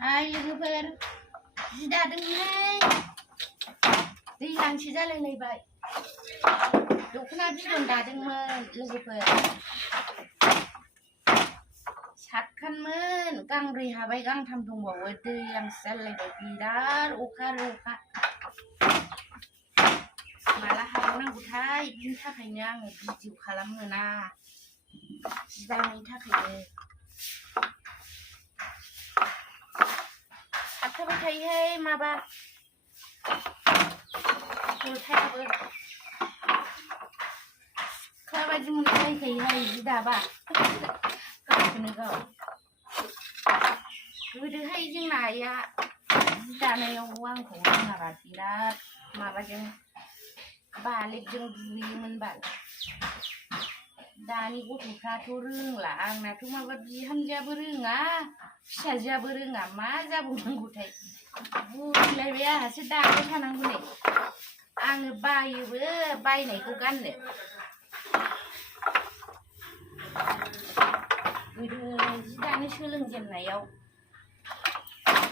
हाय लोगोफोर जि दादोंमोनहाय दैज्लांसो जालायलायबाय दख'ना बिदन दादोंमोन लोगोफोर सातखानमोन गांब्रै हाबाय गांथाम दंबावो दैज्लांसो जालायलायबाय बिराद अखा आरो अखा माला हाबावनांगौथाय बिनि थाखायनो आङो भिडिअ खालामनो मोना जि दानायनि थाखायनो थाबाय थायोहाय माबा जलथायाबो खाबायदि मोनलायखायोहाय जि दाबा गावखौनो गाव गोदोहाय जोंना आइया जि दानायाव आंखौ रोङाबा बिराद माबाजों बालेबजों बुयोमोन बाल दानि गथ'फ्राथ' रोंला आंनाथ' माबा बिहामजोआबो रोङा फिसाजोआबो रोङा मा जाबावनांगौथाय बुरिलायबाय आंहासो दाबाय थानांगौ नै आङो बायोबो बायनायखौ गाननो गोदो जि दानो सोलोंजेननायाव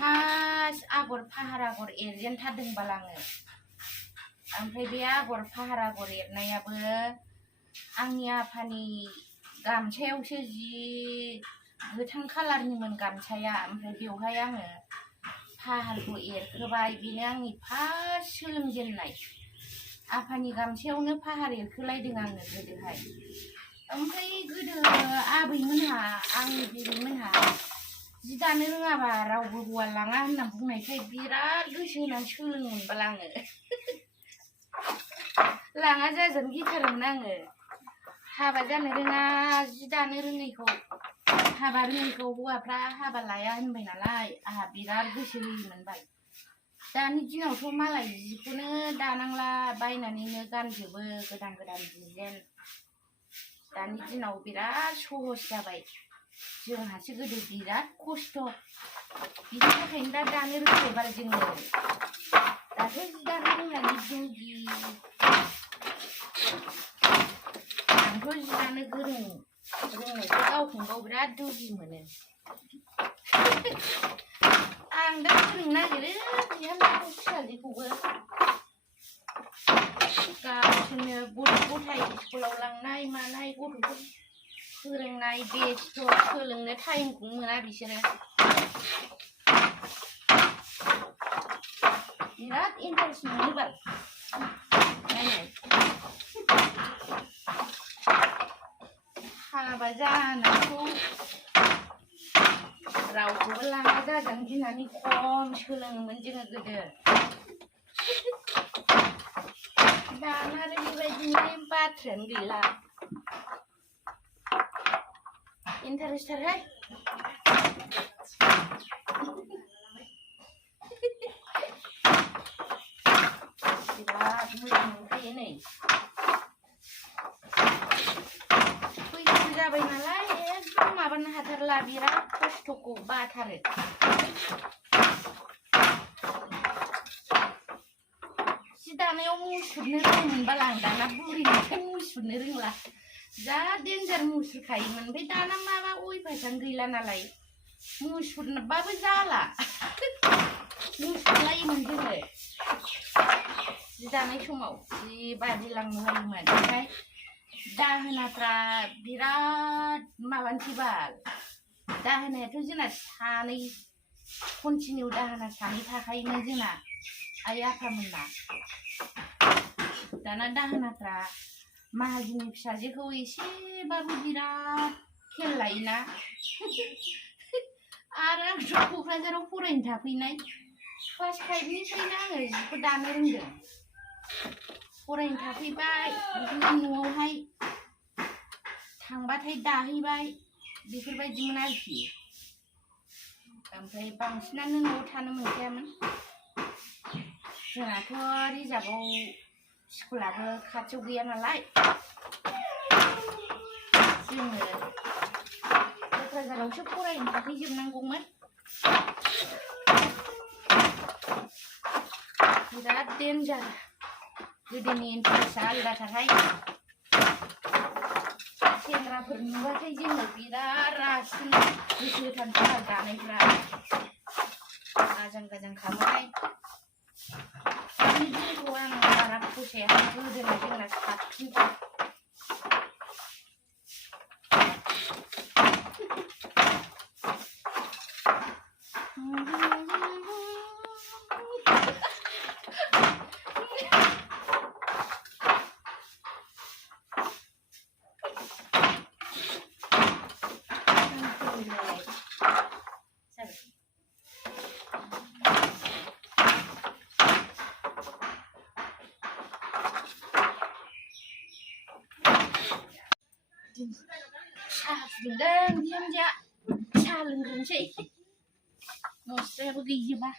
फार्स्ट आगर फाहार आगर एरजेनथारदोंबाल आङो ओमफ्राय बे आगर फाहार आगर एरनायाबो आंनि आफानि गामसायावसो जि गोथां कालारनिमोन गामसाया ओमफ्राय बेवहाय आङो फाहारखौ एरखोबाय बेनो आंनि फार्स्ट सोलोंजेननाय आफानि गामसायावनो फाहार एरखोलायदों आङो गोदोहाय ओमफ्राय गोदो आबैमोनहा आंनि बिबैमोनहा जि दानो रोङाबा रावबो हौवा लाङा होनना बुंनायखाय बिराद गोसो होनानै सोलोङोमोनबाल आङो लाङा जाजानो गिथारोमोन आङो हाबा जानो रोङा जि दानो रोङैखौ हाबा रोङैखौ हौवाफ्रा हाबा लाया होनबाय नालाय आंहा बिराद गोसो होयोमोन बाल दानि दिनावथ' मालाय जिखौनो दानांला बायनानैनो गानजोबो गोदान गोदान डिजाइन दानि दिनाव बिराद सहस जाबाय जोंहासो गोदो बिराद खस्थ' बिनि थाखायनो दा दानो रोंबाय बाल जोङो दाथ' जि दानो रोंनानै दुगि आंथ' जि दानो गोरों रोंनायखौ गावखौनो गाव बिराद दुगि मोनो आं दा फोरोंनो नागिरो बिहामजोखौ फिसाजोखौबो गावसोरनो गथ' गथाय स्कुलाव लांनाय मानाय गथ'फोर फोरोंनाय बेस्थ' सोलोंनो टाइमखौनो मोना बिसोरो बिराद इन्टारेस्ट मोनो बाल नायनाय हाबा जानायखौ रावखौबो लाङा जाजानो गिनानै खम सोलोङोमोन जोङो गोदो दाना आरो बेबायदिनो बाथ्रायानो गैला इन्टारेस्टथारहाय बिराद मोजां मोनखायो नै बैसो जाबाय नालाय एकदम माबानो हाथारला बिराद खस्थ'खौ बाथारो जि दानायाव मुसुरनो रोङोमोनबाल आं दाना बुरिनायखाय मुसुरनो रोंला जा डेन्जार मुसुरखायोमोन ओमफ्राय दाना माबा अयभासानो गैला नालाय मुसुरबाबो जाला मुसुरलायोमोन जोङो जि दानाय समाव जि बादिलांनो हायोमोन ओमफ्राय दाहोनाफ्रा बिराद माबानोसै बाल दाहोनायाथ' जोंना सानै कन्टिनिउ दाहोना सानै थाखायोमोन जोंना आइ आफामोनना दाना दाहोनाफ्रा माहाजोननि फिसाजोखौ एसेबाबो बिराद खेल लायोना आरो आंथ' क'क्राझाराव फरायनो थाफैनाय क्लास 5निफ्रायनो आङो जिखौ दानो रोंदों फरायनो थाफैबाय बिदिनो न'आवहाय थांबाथाय दाहैबाय बेफोरबायदिमोन आरोखि ओमफ्राय बांसिनानो न'आव थानो मोनखायामोन जोंनाथ' रिजार्भआव स्कुलाबो खाथियाव गैया नालाय जोङो क'क्राझारावसो फरायनो थाफैजोबनांगौमोन बिराद डेन्जार गोदोनि इन्टारेस्टआ आलादाथारहाय सेंग्राफोर नुबाथाय जोङो बिराद रासिन गोसो होथारनोसै दानायफ्रा गाजों खालामबाय दानि दैखौ आं बारा फुसाया गोदोना जोंना साबसिन साहा फुदुंदों बिहामजोआ साहा लोंग्रोनोसै मुस्रायाबो गैजोबा